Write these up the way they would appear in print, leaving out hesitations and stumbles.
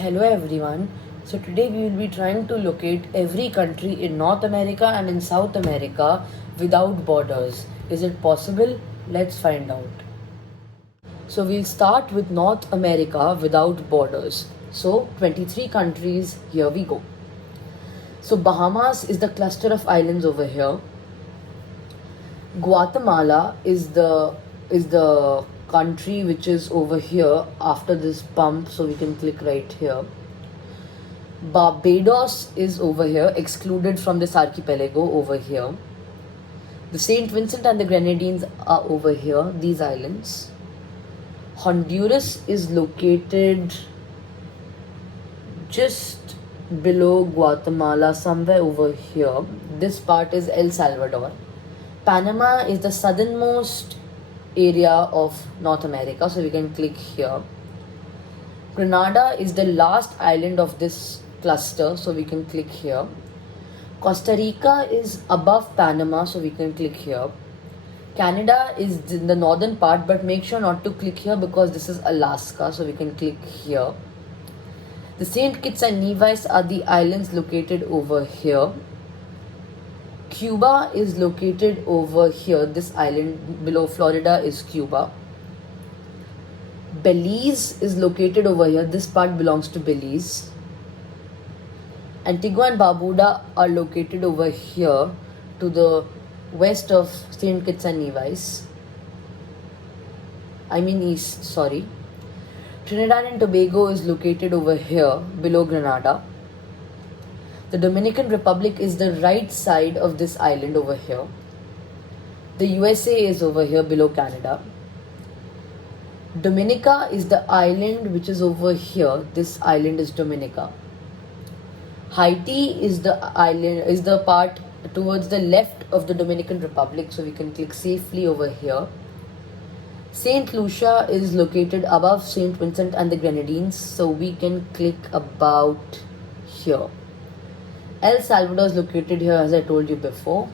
Hello everyone. So today we will be trying to locate every country in North America and in South America without borders. Is it possible? Let's find out. So we'll start with North America without borders. So 23 countries, here we go. So Bahamas is the cluster of islands over here. Guatemala is the country which is over here after this pump, so we can click right here. Barbados is over here, excluded from this archipelago over here. The Saint Vincent and the Grenadines are over here, these islands. Honduras is located just below Guatemala, somewhere over here. This part is El Salvador. Panama is the southernmost area of North America, so we can click here. Grenada is the last island of this cluster, so we can click here. Costa Rica is above Panama, so we can click here. Canada is in the northern part, but make sure not to click here because this is Alaska, so we can click here. The St. Kitts and Nevis are the islands located over here. Cuba is located over here. This island below Florida is Cuba. Belize is located over here. This part belongs to Belize. Antigua and Barbuda are located over here to the west of St. Kitts and Nevis. East, sorry. Trinidad and Tobago is located over here below Grenada. The Dominican Republic is the right side of this island over here. The USA is over here below Canada. Dominica is the island which is over here. This island is Dominica. Haiti is the part towards the left of the Dominican Republic, so we can click safely over here. Saint Lucia is located above Saint Vincent and the Grenadines, so we can click about here. El Salvador is located here, as I told you before.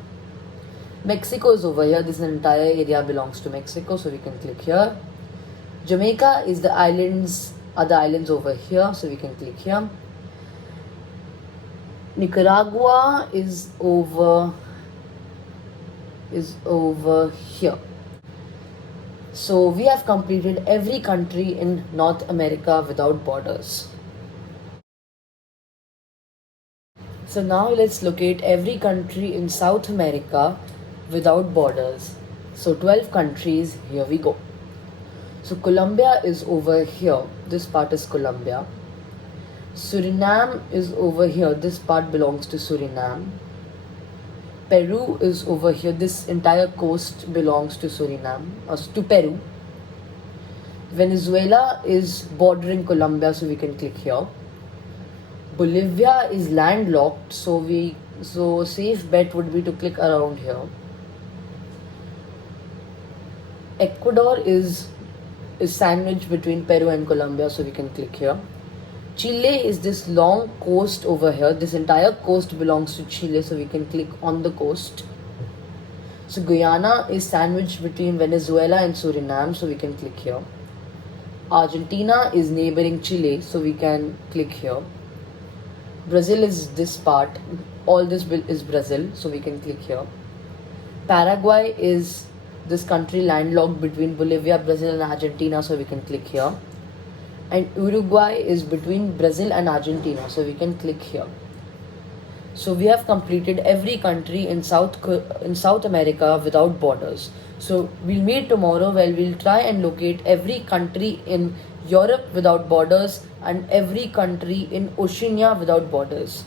Mexico is over here. This entire area belongs to Mexico, so we can click here. Jamaica is the islands over here, so we can click here. Nicaragua is over here. So we have completed every country in North America without borders. So now let's locate every country in South America without borders. So 12 countries, here we go. So Colombia is over here. This part is Colombia. Suriname is over here. This part belongs to Suriname. Peru is over here. This entire coast belongs to Suriname, or to Peru. Venezuela is bordering Colombia, so we can click here. Bolivia is landlocked, so safe bet would be to click around here. Ecuador is sandwiched between Peru and Colombia, so we can click here. Chile is this long coast over here. This entire coast belongs to Chile, so we can click on the coast. So Guyana is sandwiched between Venezuela and Suriname, so we can click here. Argentina is neighboring Chile, so we can click here. Brazil is this part. All this is Brazil, so we can click here. Paraguay is this country landlocked between Bolivia, Brazil and Argentina, so we can click here. And Uruguay is between Brazil and Argentina, so we can click here. So we have completed every country in South America without borders. So we'll meet tomorrow where we'll try and locate every country in Europe without borders and every country in Oceania without borders.